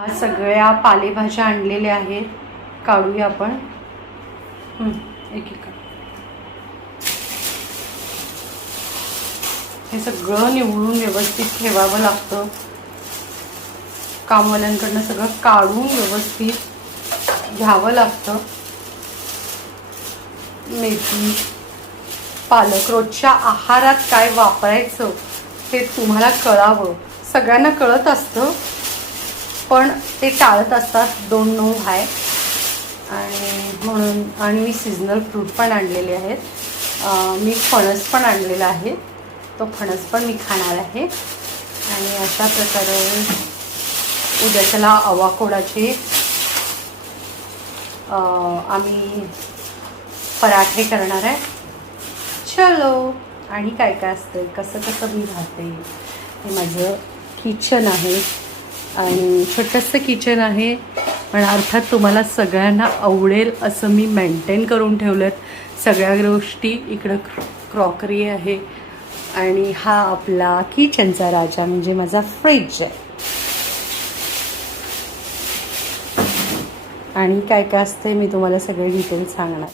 आज सगळ्या पालेभाज्या आणलेल्या आहेत. काढूया आपण. एक एक हे सगळं निवडून व्यवस्थित ठेवावं लागतं. कामवाल्यांकडनं सगळं काढून व्यवस्थित घ्यावं लागतं. मेथी पालक रोजच्या आहारात काय वापरायचं हे तुम्हाला कळावं. सगळ्यांना कळत असतं. पण ते टाळत असतात. दोन नऊ हाय आणि म्हणून आणि मी सीझनल फ्रूट पण आणलेले आहेत. मी फणस पण आणलेला आहे. तो फणस पण मी खाणार आहे. आणि अशा प्रकारे उद्याच्याला अवाकोडाचे आम्ही पराठे करणार आहे. चलो. आणि काय काय असतं कसं कसं मी राहते? हे माझं किचन आहे. आणि छोटंसं किचन आहे पण अर्थात तुम्हाला सगळ्यांना आवडेल असं मी मेंटेन करून ठेवलं सगळ्या गोष्टी इकडं क्रॉकरी आहे आणि हा आपला किचनचा राजा म्हणजे माझा फ्रीज आहे. आणि काय काय असते मी तुम्हाला सगळे डिटेल्स सांगणार.